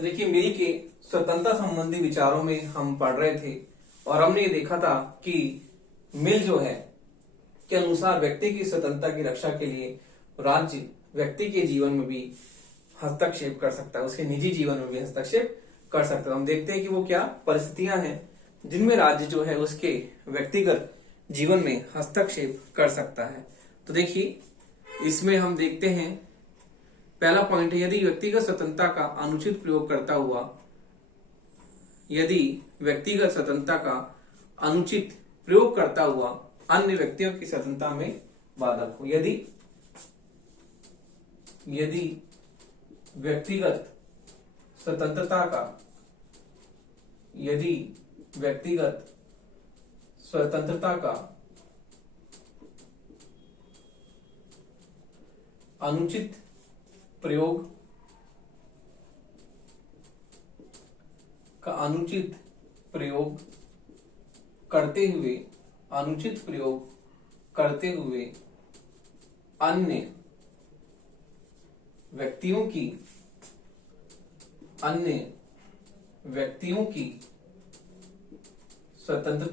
तो देखिए, मिल के स्वतंत्रता संबंधी विचारों में हम पढ़ रहे थे और हमने ये देखा था कि मिल जो है के अनुसार व्यक्ति की स्वतंत्रता की रक्षा के लिए राज्य व्यक्ति के जीवन में भी हस्तक्षेप कर सकता है, उसके निजी जीवन में भी हस्तक्षेप कर सकता है। हम देखते हैं कि वो क्या परिस्थितियां हैं जिनमें राज्य जो है उसके व्यक्तिगत जीवन में हस्तक्षेप कर सकता है। तो देखिए, इसमें हम देखते हैं पहला पॉइंट है, यदि व्यक्तिगत स्वतंत्रता का अनुचित प्रयोग करता हुआ, यदि व्यक्तिगत स्वतंत्रता का अनुचित प्रयोग करता हुआ अन्य व्यक्तियों की स्वतंत्रता में बाधक हो। यदि व्यक्तिगत स्वतंत्रता का अनुचित प्रयोग करते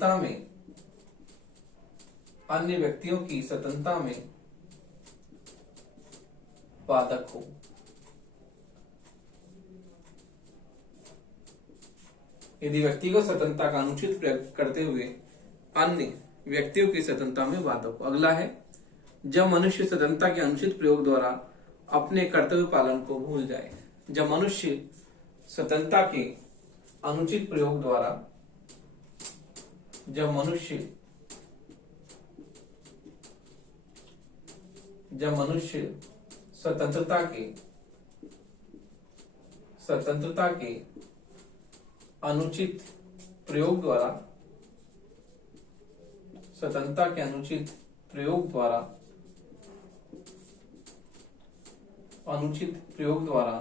हुए अन्य व्यक्तियों की स्वतंत्रता में बाधक हो। यदि व्यक्तिगत स्वतंत्रता का अनुचित प्रयोग करते हुए अन्य व्यक्तियों की स्वतंत्रता में बाधक हो। अगला है, जब मनुष्य स्वतंत्रता के अनुचित प्रयोग द्वारा अपने कर्तव्य पालन को भूल जाए। जब मनुष्य स्वतंत्रता के अनुचित प्रयोग द्वारा स्वतंत्रता के अनुचित प्रयोग द्वारा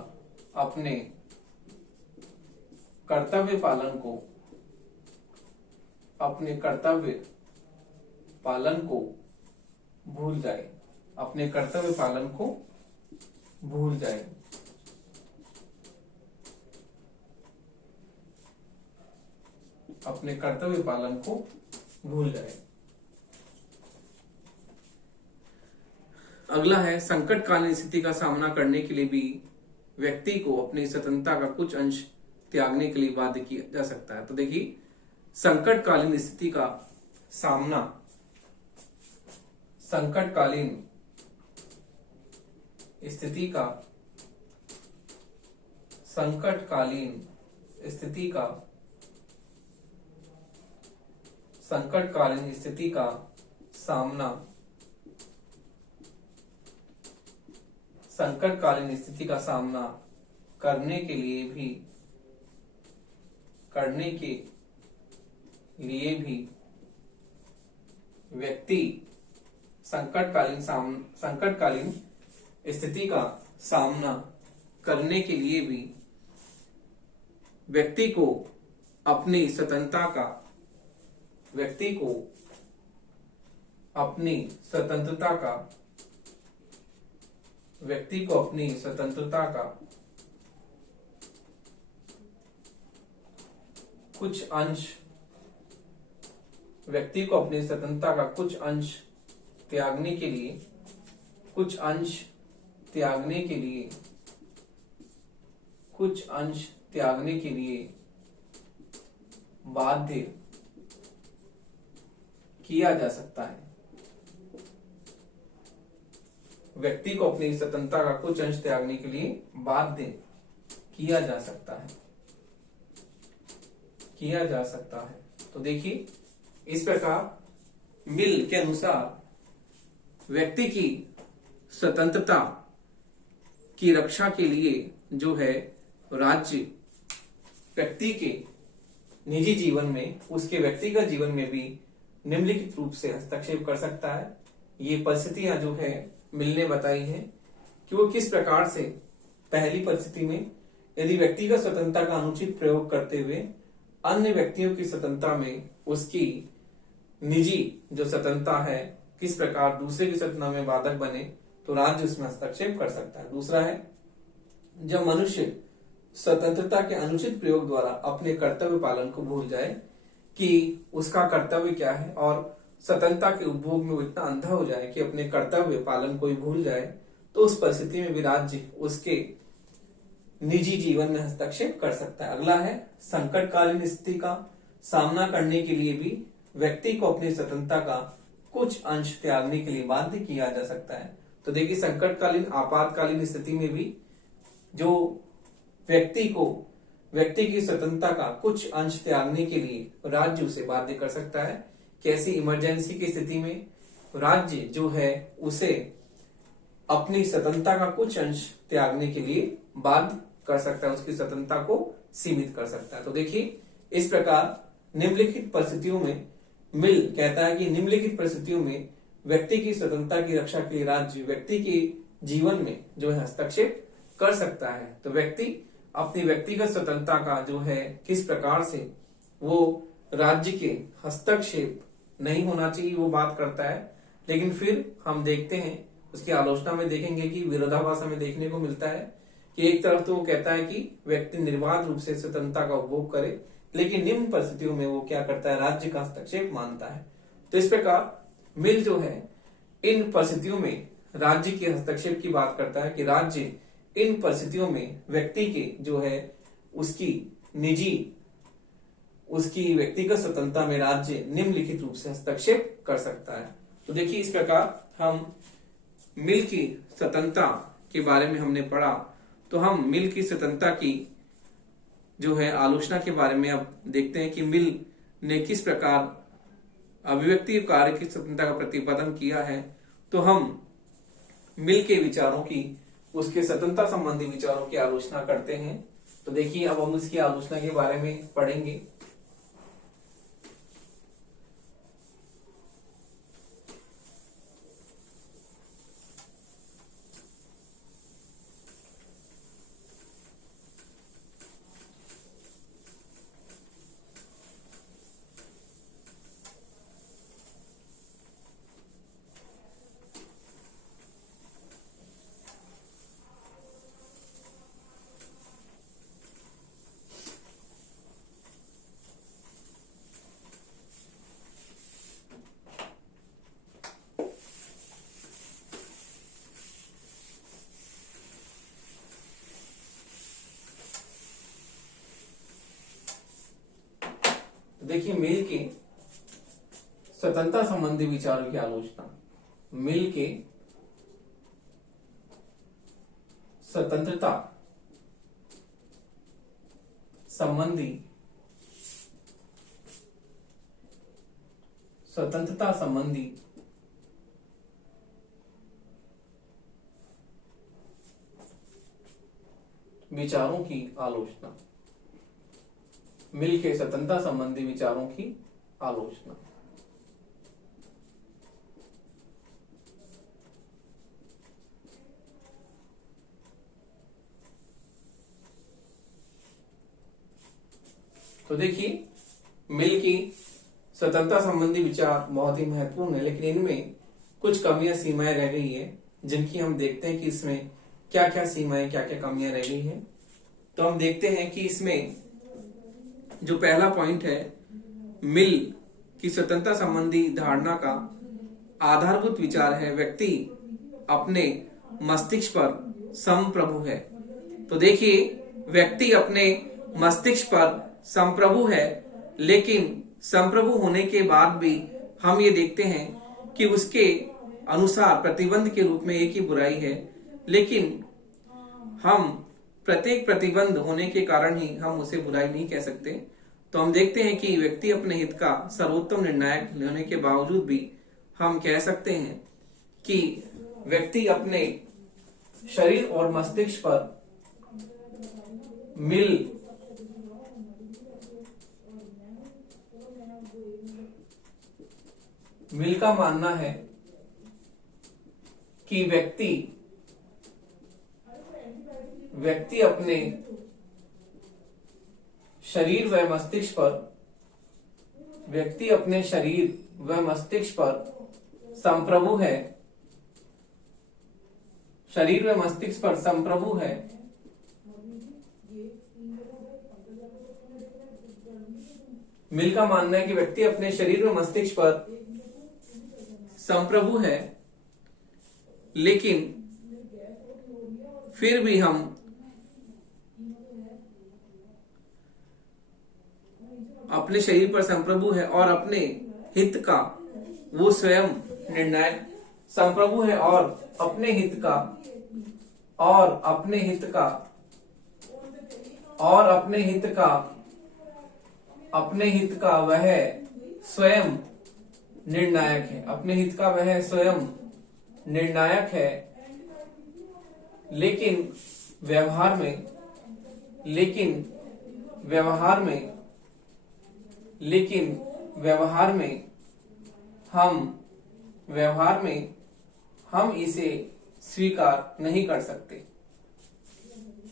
अपने कर्तव्य पालन को भूल जाए। अगला है, संकटकालीन स्थिति का सामना करने के लिए भी व्यक्ति को अपनी स्वतंत्रता का कुछ अंश त्यागने के लिए बाध्य किया जा सकता है। तो देखिए, संकटकालीन स्थिति का सामना करने के लिए भी व्यक्ति संकटकालीन स्थिति का सामना करने के लिए भी व्यक्ति को अपनी स्वतंत्रता का कुछ अंश त्यागने के लिए बाध्य किया जा सकता है। व्यक्ति को अपनी स्वतंत्रता का कुछ अंश त्यागने के लिए बाध्य किया जा सकता है। तो देखिए, इस प्रकार मिल के अनुसार व्यक्ति की स्वतंत्रता की रक्षा के लिए जो है राज्य व्यक्ति के निजी जीवन में, उसके व्यक्तिगत जीवन में भी निम्नलिखित रूप से हस्तक्षेप कर सकता है। ये परिस्थितियां जो है मिल ने बताई है कि वो किस प्रकार से, पहली परिस्थिति में यदि व्यक्तिगत स्वतंत्रता का अनुचित प्रयोग करते हुए अन्य व्यक्तियों की स्वतंत्रता में उसकी निजी जो स्वतंत्रता है किस प्रकार दूसरे की स्वतंत्रता में बाधक बने, तो राज्य उसमें हस्तक्षेप कर सकता है। दूसरा है, जब मनुष्य स्वतंत्रता के अनुचित प्रयोग द्वारा अपने कर्तव्य पालन को भूल जाए कि उसका कर्तव्य क्या है, और स्वतंत्रता के उपभोग में वो इतना अंधा हो जाए कि अपने कर्तव्य पालन को ही भूल जाए, तो उस परिस्थिति में भी राज्य उसके निजी जीवन में हस्तक्षेप कर सकता है। अगला है, संकटकालीन स्थिति का सामना करने के लिए भी व्यक्ति को अपनी स्वतंत्रता का कुछ अंश त्यागने के लिए बाध्य किया जा सकता है। तो देखिए, संकटकालीन आपातकालीन स्थिति में भी जो व्यक्ति की स्वतंत्रता का कुछ अंश त्यागने के लिए राज्य उसे बाध्य कर सकता है। कैसी इमरजेंसी की स्थिति में राज्य जो है उसे अपनी स्वतंत्रता का कुछ अंश त्यागने के लिए बाध्य कर सकता है, उसकी स्वतंत्रता को सीमित कर सकता है। तो देखिए, इस प्रकार निम्नलिखित परिस्थितियों में मिल कहता है कि निम्नलिखित परिस्थितियों में व्यक्ति की स्वतंत्रता की रक्षा के लिए राज्य व्यक्ति के जीवन में जो है हस्तक्षेप कर सकता है। तो व्यक्ति अपनी व्यक्तिगत स्वतंत्रता का जो है किस प्रकार से वो राज्य के हस्तक्षेप नहीं होना चाहिए वो बात करता है। लेकिन फिर हम देखते हैं, उसकी आलोचना में देखेंगे कि विरोधाभास हमें देखने को मिलता है कि एक तरफ तो वो कहता है कि व्यक्ति निर्बाध रूप से स्वतंत्रता का उपभोग करे, लेकिन निम्न परिस्थितियों में वो क्या करता है, राज्य का हस्तक्षेप मानता है। तो इस प्रकार मिल जो है इन परिस्थितियों में राज्य के हस्तक्षेप की बात करता है कि राज्य इन परिस्थितियों में व्यक्ति के जो है उसकी व्यक्तिगत स्वतंत्रता में राज्य निम्नलिखित रूप से हस्तक्षेप कर सकता है। तो देखिए, इस प्रकार हम मिल की स्वतंत्रता के बारे में हमने पढ़ा। तो हम मिल की स्वतंत्रता की जो है आलोचना के बारे में अब देखते हैं कि मिल ने किस प्रकार अभिव्यक्ति कार्य की स्वतंत्रता का प्रतिपादन किया है। तो हम मिल के विचारों की, उसके स्वतंत्रता संबंधी विचारों की आलोचना करते हैं। तो देखिए, अब हम उसकी आलोचना के बारे में पढ़ेंगे। देखिए, मिल के स्वतंत्रता संबंधी विचारों की आलोचना। मिल के स्वतंत्रता संबंधी विचारों की आलोचना। मिल के स्वतंत्रता संबंधी विचारों की आलोचना। तो देखिए, मिल की स्वतंत्रता संबंधी विचार बहुत ही महत्वपूर्ण है, लेकिन इनमें कुछ कमियां सीमाएं रह गई है, जिनकी हम देखते हैं कि इसमें क्या क्या सीमाएं, क्या क्या कमियां रह गई हैं। तो हम देखते हैं कि इसमें जो पहला पॉइंट है, मिल की स्वतंत्रता संबंधी धारणा का आधारभूत विचार है व्यक्ति अपने मस्तिष्क पर संप्रभु है। तो देखिए, व्यक्ति अपने मस्तिष्क पर संप्रभु है, लेकिन संप्रभु होने के बाद भी हम ये देखते हैं कि उसके अनुसार प्रतिबंध के रूप में एक ही बुराई है, लेकिन हम प्रत्येक प्रतिबंध होने के कारण ही हम उसे बुराई नहीं कह सकते। तो हम देखते हैं कि व्यक्ति अपने हित का सर्वोत्तम निर्णायक होने के बावजूद भी हम कह सकते हैं कि व्यक्ति अपने शरीर और मस्तिष्क पर मिल का मानना है कि व्यक्ति अपने शरीर व मस्तिष्क पर संप्रभु है। शरीर व मस्तिष्क पर संप्रभु है, मिल का मानना है कि व्यक्ति अपने शरीर व मस्तिष्क पर संप्रभु है, लेकिन फिर भी हम अपने शरीर पर संप्रभु है और अपने हित का वो स्वयं निर्णय संप्रभु है और अपने हित का और अपने हित का और अपने हित का अपने हित का वह स्वयं निर्णायक है। अपने हित का वह स्वयं निर्णायक है, लेकिन व्यवहार में लेकिन व्यवहार में लेकिन व्यवहार में हम इसे स्वीकार नहीं कर सकते।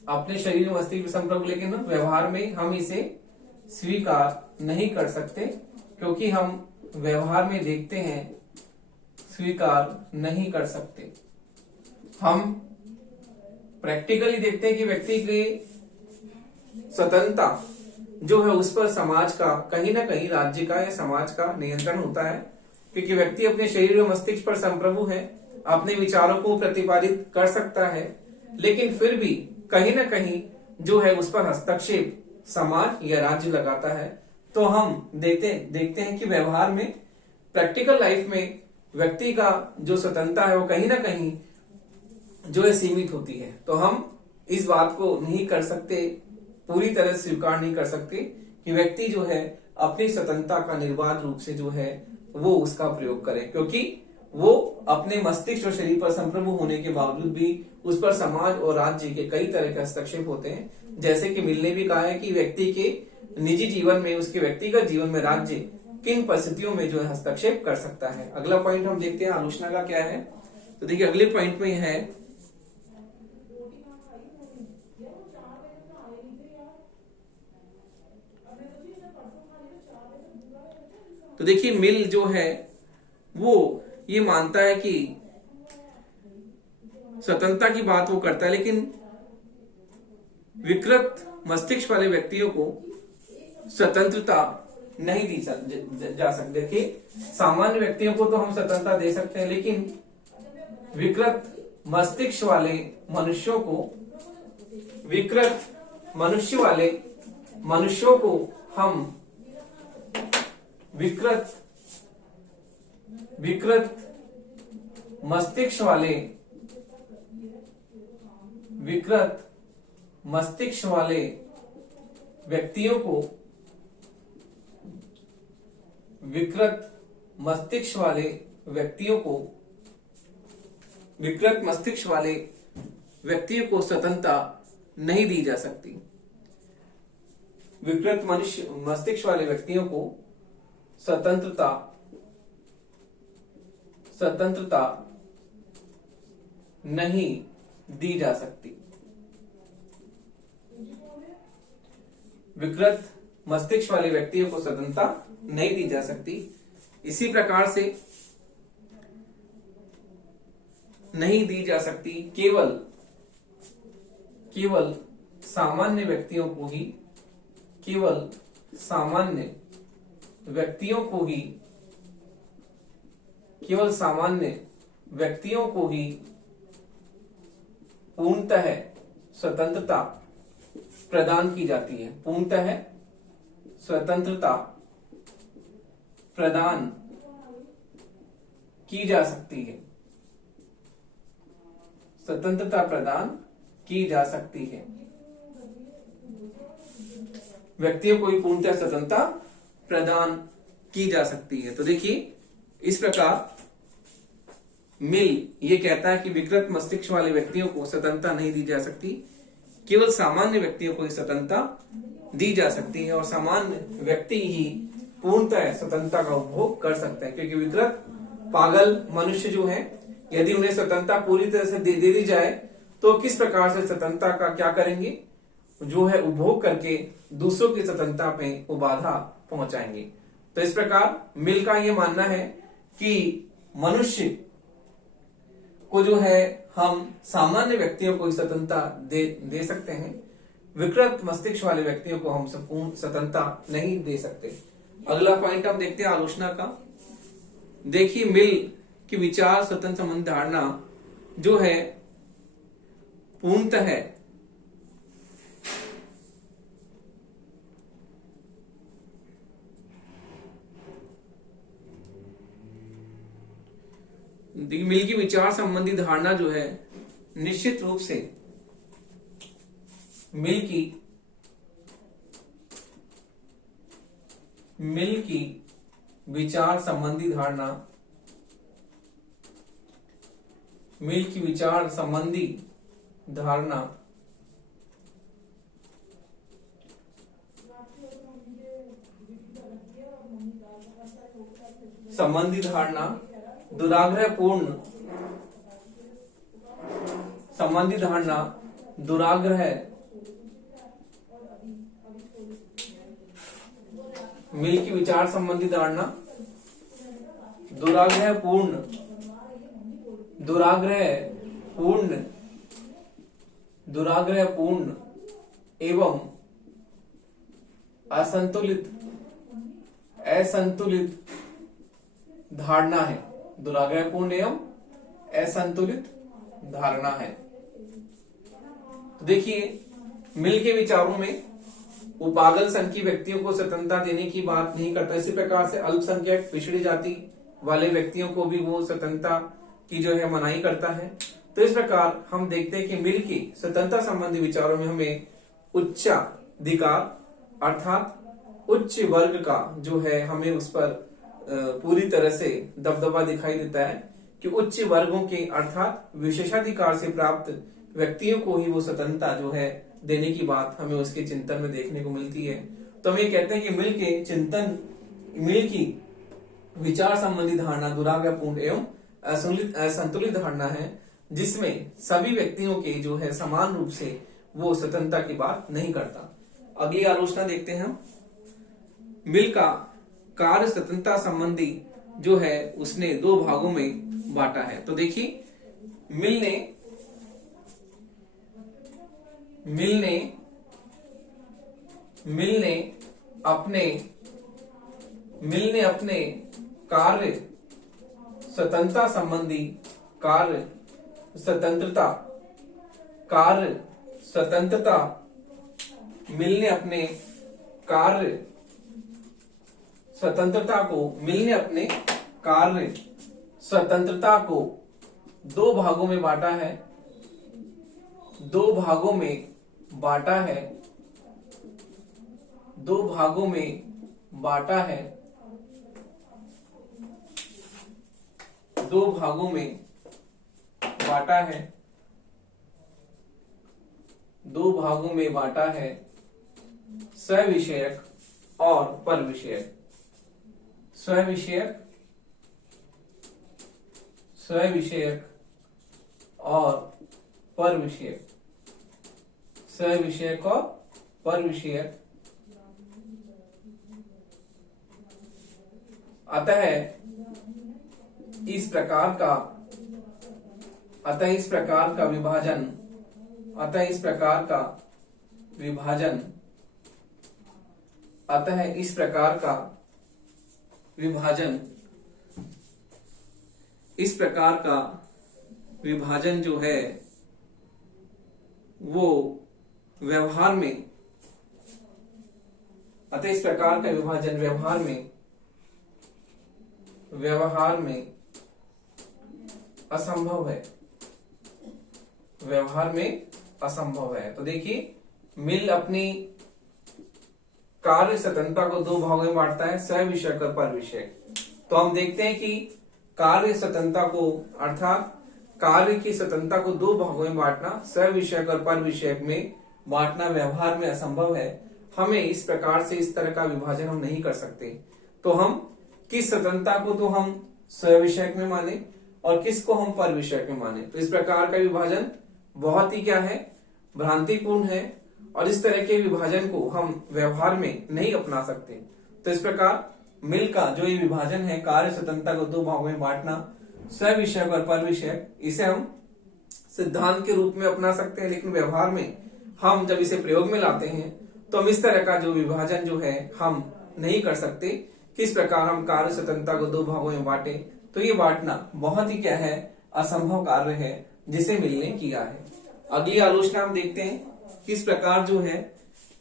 अपने शरीर में मस्तिष्क संप्रभु, लेकिन व्यवहार में हम इसे स्वीकार नहीं कर सकते, क्योंकि हम व्यवहार में देखते हैं स्वीकार नहीं कर सकते। हम प्रैक्टिकली देखते हैं कि व्यक्ति की स्वतंत्रता जो है उस पर समाज का कहीं ना कहीं राज्य का या समाज का नियंत्रण होता है, क्योंकि व्यक्ति अपने शरीर व मस्तिष्क पर संप्रभु है, अपने विचारों को प्रतिपादित कर सकता है, लेकिन फिर भी कहीं ना कहीं जो है उस पर हस्तक्षेप समाज या राज्य लगाता है। तो हम देखते हैं कि व्यवहार में, प्रैक्टिकल लाइफ में व्यक्ति का जो स्वतंत्रता है वो कहीं ना कहीं जो है सीमित होती है। तो हम इस बात को नहीं कर सकते, पूरी तरह स्वीकार नहीं कर सकते कि व्यक्ति जो है अपनी स्वतंत्रता का निर्बाध रूप से जो है वो उसका प्रयोग करे, क्योंकि वो अपने मस्तिष्क और शरीर पर संप्रभु होने के बावजूद भी उस पर समाज और राज्य के कई तरह के हस्तक्षेप होते हैं। जैसे कि मिल ने भी कहा है कि व्यक्ति के निजी जीवन में, उसके व्यक्तिगत जीवन में राज्य किन परिस्थितियों में जो है हस्तक्षेप कर सकता है। अगला पॉइंट हम देखते हैं आलोचना का क्या है। तो देखिए अगले पॉइंट में है तो देखिए मिल जो है वो ये मानता है कि स्वतंत्रता की बात वो करता है, लेकिन विकृत मस्तिष्क वाले व्यक्तियों को स्वतंत्रता नहीं दी जा सकती। देखिए सामान्य व्यक्तियों को तो हम स्वतंत्रता दे सकते हैं, लेकिन विकृत मस्तिष्क वाले मनुष्यों को हम विकृत मस्तिष्क वाले व्यक्तियों को विकृत मस्तिष्क वाले व्यक्तियों को स्वतंत्रता नहीं दी जा सकती। विकृत मस्तिष्क वाले व्यक्तियों को स्वतंत्रता नहीं दी जा सकती। विकृत मस्तिष्क वाले व्यक्तियों को स्वतंत्रता नहीं दी जा सकती। इसी प्रकार से नहीं दी जा सकती, केवल सामान्य व्यक्तियों को ही पूर्णतः स्वतंत्रता प्रदान की जाती है। पूर्णतः स्वतंत्रता प्रदान की जा सकती है। स्वतंत्रता प्रदान की जा सकती है। व्यक्तियों को पूर्णतः स्वतंत्रता प्रदान की जा सकती है। तो देखिए इस प्रकार मिल ये कहता है कि विकृत मस्तिष्क वाले व्यक्तियों को स्वतंत्रता नहीं दी जा सकती, केवल सामान्य व्यक्तियों को स्वतंत्रता दी जा सकती है, और सामान्य व्यक्ति ही पूर्णतः स्वतंत्रता का उपभोग कर सकते हैं। क्योंकि विकृत पागल मनुष्य जो है, यदि उन्हें स्वतंत्रता पूरी तरह से दे दी जाए तो किस प्रकार से स्वतंत्रता का क्या करेंगे, जो है उपभोग करके दूसरों की स्वतंत्रता पे वो बाधा पहुंचाएंगे। तो इस प्रकार मिल का ये मानना है कि मनुष्य को जो है हम सामान्य व्यक्तियों को स्वतंत्रता दे सकते हैं, विकृत मस्तिष्क वाले व्यक्तियों को हम संपूर्ण स्वतंत्रता नहीं दे सकते। अगला पॉइंट हम देखते हैं आलोचना का। देखिए, मिल की विचार स्वतंत्र संबंध धारणा जो है पूर्णतः है मिल की विचार संबंधी धारणा जो है निश्चित रूप से मिल की विचार संबंधी धारणा मिल की विचार संबंधी धारणा दुराग्रहपूर्ण संबंधी धारणा दुराग्रह मिल की विचार संबंधी धारणा दुराग्रहपूर्ण एवं असंतुलित धारणा है। दुराग्रहपूर्ण एवं असंतुलित धारणा है। तो देखिए, मिल के विचारों में वो पागल संघ व्यक्तियों को स्वतंत्रता देने की बात नहीं करता। इसी प्रकार से अल्पसंख्यक पिछड़ी जाति वाले व्यक्तियों को भी वो स्वतंत्रता की जो है मनाही करता है। तो इस प्रकार हम देखते हैं कि मिल के स्वतंत्रता संबंधी विचारों में हमें उच्चाधिकार अर्थात उच्च वर्ग का जो है हमें उस पर पूरी तरह से दबदबा दिखाई देता है कि उच्च वर्गों के अर्थात विशेषाधिकार से प्राप्त व्यक्तियों को ही वो स्वतंत्रता जो है देने की बात हमें उसके चिंतन में देखने को मिलती है। तो हम ये कहते हैं कि मिल की विचार संबंधी धारणा दुराग्रहपूर्ण एवं असंतुलित धारणा है, जिसमें सभी व्यक्तियों के जो है समान रूप से वो स्वतंत्रता की बात नहीं करता। अगली आलोचना देखते हैं हम। मिल का कार्य स्वतंत्रता संबंधी जो है उसने दो भागों में बांटा है। तो देखिए, मिल ने अपने कार्य स्वतंत्रता संबंधी मिल ने अपने कार्य स्वतंत्रता को दो भागों में बांटा है। दो भागों में बांटा है सविषयक और परविषयक। अतः इस प्रकार का विभाजन जो है वो व्यवहार में असंभव है। तो देखिए, मिल अपनी कार्य स्वतंत्रता को दो भागों में बांटता है, सविषयक और परविषयक। तो हम देखते हैं कि कार्य स्वतंत्रता को अर्थात कार्य की स्वतंत्रता को दो भागों में बांटना, सविषयक और परविषयक में बांटना व्यवहार में असंभव है। हमें इस प्रकार से इस तरह का विभाजन हम नहीं कर सकते। तो हम किस स्वतंत्रता को तो हम सविषयक में माने और किसको हम परविषयक में माने। तो इस प्रकार का विभाजन बहुत ही क्या है, भ्रांतिपूर्ण है और इस तरह के विभाजन को हम व्यवहार में नहीं अपना सकते। तो इस प्रकार मिल का जो ये विभाजन है, कार्य स्वतंत्रता को दो भागों में बांटना, सविषयक और परविषयक, इसे हम सिद्धांत के रूप में अपना सकते हैं, लेकिन व्यवहार में हम जब इसे प्रयोग में लाते हैं तो हम इस तरह का जो विभाजन जो है हम नहीं कर सकते। किस प्रकार हम कार्य स्वतंत्रता को दो भागों में बांटे, तो ये बांटना बहुत ही क्या है, असंभव कार्य है जिसे मिल ने किया है। अगली आलोचना हम देखते हैं किस प्रकार जो है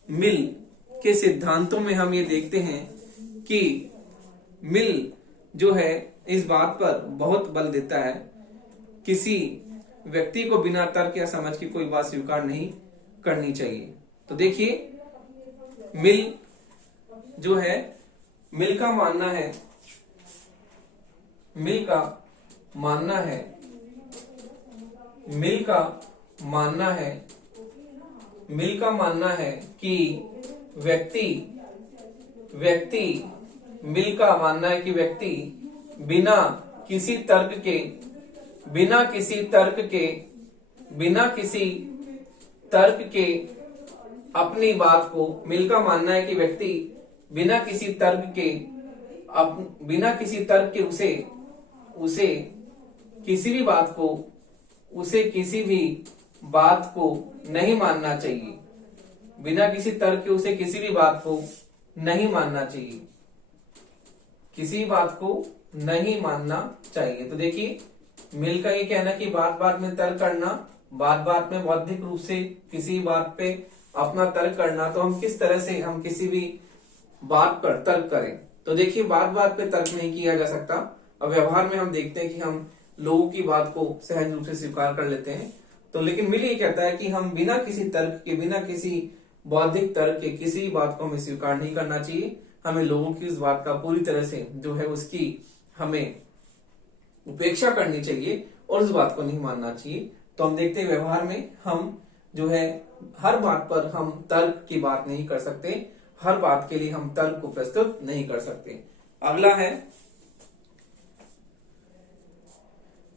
मिल के सिद्धांतों में हम ये देखते हैं कि मिल जो है इस बात पर बहुत बल देता है किसी व्यक्ति को बिना तर्क या समझ की कोई बात स्वीकार नहीं करनी चाहिए। तो देखिए मिल जो है, मिल का मानना है, मिल का मानना है, मिल का मानना है, मिल का मानना है कि व्यक्ति मिल का मानना है कि व्यक्ति बिना किसी तर्क के अपनी बात को, मिल का मानना है कि व्यक्ति बिना किसी तर्क के उसे किसी भी बात को नहीं मानना चाहिए। बिना किसी तर्क के उसे किसी भी बात को नहीं मानना चाहिए, किसी बात को नहीं मानना चाहिए। तो देखिए मिल का ये कहना कि बात बात में तर्क करना, बात बात में बौद्धिक रूप से किसी बात पे अपना तर्क करना, तो हम किस तरह से हम किसी भी बात पर तर्क करें। तो देखिए बात बात पे तर्क नहीं किया जा सकता। अब व्यवहार में हम देखते हैं कि हम लोगों की बात को सहज रूप से स्वीकार कर लेते हैं, तो लेकिन मिल ये कहता है कि हम बिना किसी तर्क के, बिना किसी बौद्धिक तर्क के किसी भी बात को हमें स्वीकार नहीं करना चाहिए। हमें लोगों की उस बात का पूरी तरह से जो है उसकी हमें उपेक्षा करनी चाहिए और उस बात को नहीं मानना चाहिए। तो हम देखते हैं व्यवहार में हम जो है हर बात पर हम तर्क की बात नहीं कर सकते, हर बात के लिए हम तर्क को प्रस्तुत नहीं कर सकते। अगला है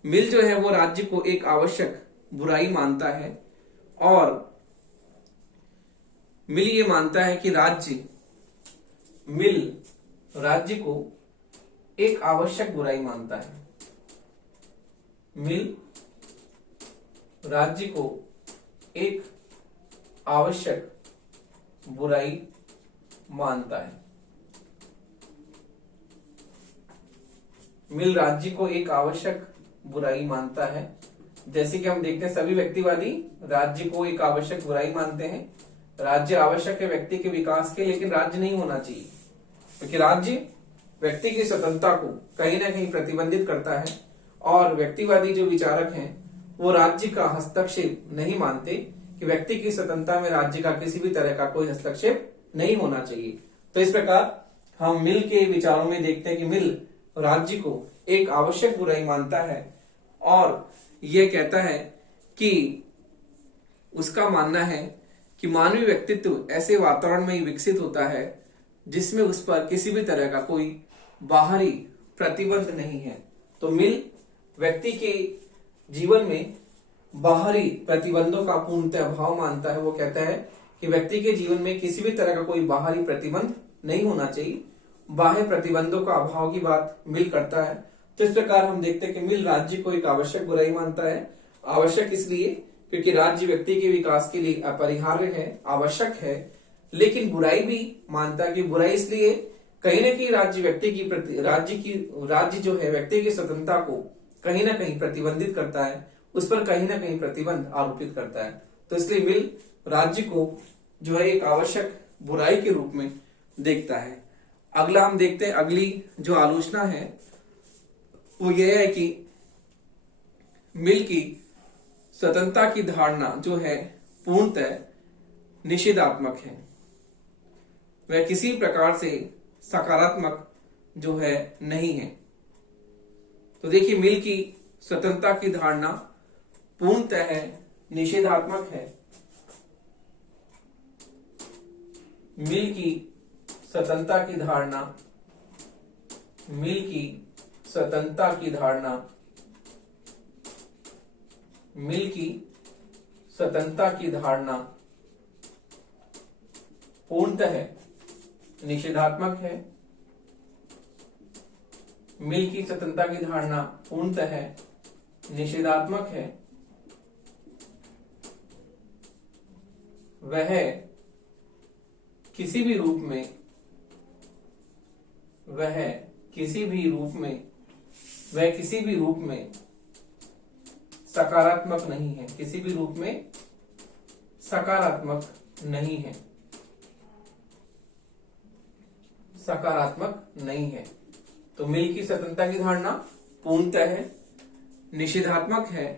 मिल जो है वो राज्य को एक आवश्यक बुराई मानता है और मिल ये मानता है कि मिल राज्य को एक आवश्यक बुराई मानता है। मिल राज्य को एक आवश्यक बुराई मानता है। मिल राज्य को एक आवश्यक बुराई मानता है। जैसे कि हम देखते हैं सभी व्यक्तिवादी राज्य को एक आवश्यक बुराई मानते हैं। राज्य आवश्यक है व्यक्ति के विकास के, लेकिन राज्य नहीं होना चाहिए, क्योंकि राज्य व्यक्ति की स्वतंत्रता को कहीं ना कहीं प्रतिबंधित करता है और व्यक्तिवादी जो विचारक हैं वो राज्य का हस्तक्षेप नहीं मानते कि व्यक्ति की स्वतंत्रता में राज्य का किसी भी तरह का कोई हस्तक्षेप नहीं होना चाहिए। तो इस प्रकार हम मिल के विचारों में देखते हैं कि मिल राज्य को एक आवश्यक बुराई मानता है और यह कहता है कि उसका मानना है कि मानवीय व्यक्तित्व ऐसे वातावरण में ही विकसित होता है जिसमें उस पर किसी भी तरह का कोई बाहरी प्रतिबंध नहीं है। तो मिल व्यक्ति के जीवन में बाहरी प्रतिबंधों का पूर्णतः अभाव मानता है। वो कहता है कि व्यक्ति के जीवन में किसी भी तरह का कोई बाहरी प्रतिबंध नहीं होना चाहिए, बाह्य प्रतिबंधों का अभाव की बात मिल करता है। तो इस प्रकार हम देखते हैं कि मिल राज्य को एक आवश्यक बुराई मानता है। आवश्यक इसलिए क्योंकि राज्य व्यक्ति के विकास के लिए अपरिहार्य है, आवश्यक है, लेकिन बुराई भी मानता है कि बुराई इसलिए कहीं ना कहीं राज्य व्यक्ति की राज्य जो है व्यक्ति की स्वतंत्रता को कहीं ना कहीं प्रतिबंधित करता है, उस पर कहीं ना कहीं प्रतिबंध आरोपित करता है। तो इसलिए मिल राज्य को जो है एक आवश्यक बुराई के रूप में देखता है। अगला हम देखते हैं, अगली जो आलोचना है वो यह है कि मिल की स्वतंत्रता की धारणा जो है पूर्णतः निषेधात्मक है, वह किसी प्रकार से सकारात्मक जो है नहीं है। तो देखिए मिल की स्वतंत्रता की धारणा पूर्णतः निषेधात्मक है। मिल की स्वतंत्रता की धारणा, मिल की स्वतंत्रता की धारणा, मिल की स्वतंत्रता की धारणा पूर्णतः निषेधात्मक है। मिल की स्वतंत्रता की धारणा पूर्णतः निषेधात्मक है। वह किसी भी रूप में वह किसी भी रूप में सकारात्मक नहीं है, किसी भी रूप में सकारात्मक नहीं है, सकारात्मक नहीं है। तो मिल की स्वतंत्रता की धारणा पूर्णतः है, निषेधात्मक है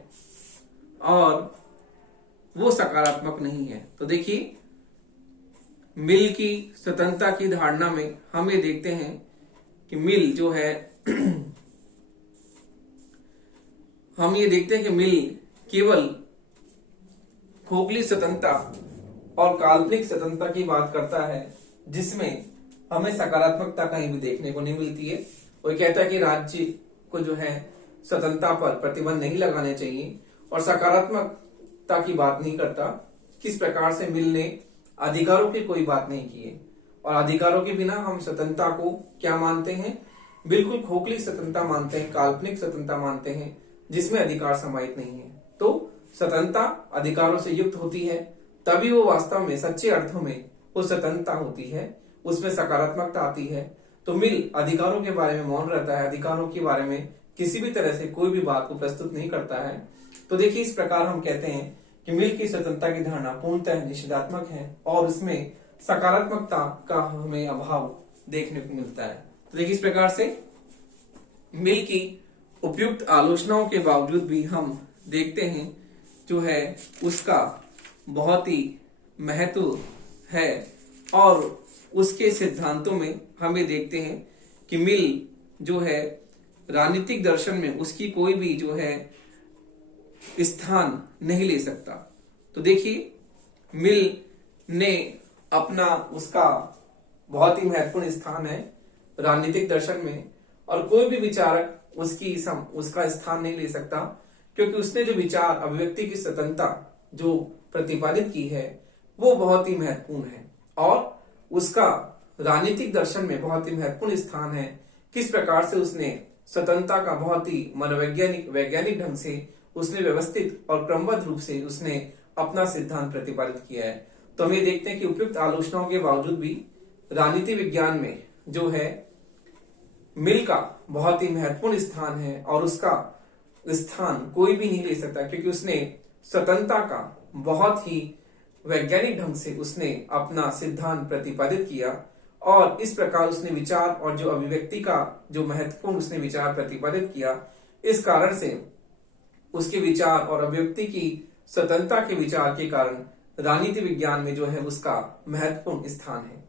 और वो सकारात्मक नहीं है। तो देखिए मिल की स्वतंत्रता की धारणा में हम ये देखते हैं कि मिल जो है हम ये देखते हैं कि मिल केवल खोखली स्वतंत्रता और काल्पनिक स्वतंत्रता की बात करता है, जिसमें हमें सकारात्मकता कहीं भी देखने को नहीं मिलती है। वो कहता है कि राज्य को जो है स्वतंत्रता पर प्रतिबंध नहीं लगाने चाहिए और सकारात्मकता की बात नहीं करता। किस प्रकार से मिल ने अधिकारों की कोई बात नहीं की है और अधिकारों के बिना हम स्वतंत्रता को क्या मानते हैं, बिल्कुल खोखली स्वतंत्रता मानते हैं, काल्पनिक स्वतंत्रता मानते हैं जिसमें अधिकार समाहित नहीं है। तो स्वतंत्रता अधिकारों से युक्त होती है, तभी वो वास्तव में सच्चे अर्थों में वो स्वतंत्रता होती है, उसमें सकारात्मकता आती है। तो मिल अधिकारों के बारे में मौन रहता है, अधिकारों के बारे में किसी भी तरह से कोई भी बात को प्रस्तुत नहीं करता है। तो देखिए इस प्रकार हम कहते हैं कि मिल की स्वतंत्रता की धारणा पूर्णतः निषेधात्मक है और उसमें सकारात्मकता का हमें अभाव देखने को मिलता है। तो देखिए इस प्रकार से मिल की उपयुक्त आलोचनाओं के बावजूद भी हम देखते हैं जो है उसका बहुत ही महत्व है और उसके सिद्धांतों में हम ये देखते हैं कि मिल जो है राजनीतिक दर्शन में उसकी कोई भी जो है स्थान नहीं ले सकता। तो देखिए मिल ने अपना उसका बहुत ही महत्वपूर्ण स्थान है राजनीतिक दर्शन में और कोई भी विचारक उसका स्थान नहीं ले सकता, क्योंकि उसने जो विचार अभिव्यक्ति की स्वतंत्रता जो प्रतिपादित की है वो बहुत ही महत्वपूर्ण है और उसका राजनीतिक दर्शन में बहुत ही महत्वपूर्ण स्थान है। किस प्रकार से उसने स्वतंत्रता का बहुत ही वैज्ञानिक ढंग से उसने व्यवस्थित और क्रमबद्ध रूप से उसने अपना सिद्धांत प्रतिपादित किया है। तो हम ये देखते हैं कि उपयुक्त आलोचनाओं के बावजूद भी राजनीति विज्ञान में जो है मिल का बहुत ही महत्वपूर्ण स्थान है और उसका स्थान कोई भी नहीं ले सकता, क्योंकि उसने स्वतंत्रता का बहुत ही वैज्ञानिक ढंग से उसने अपना सिद्धांत प्रतिपादित किया और इस प्रकार उसने विचार और जो अभिव्यक्ति का जो महत्वपूर्ण उसने विचार प्रतिपादित किया, इस कारण से उसके विचार और अभिव्यक्ति की स्वतंत्रता के विचार के कारण राजनीति विज्ञान में जो है उसका महत्वपूर्ण स्थान है।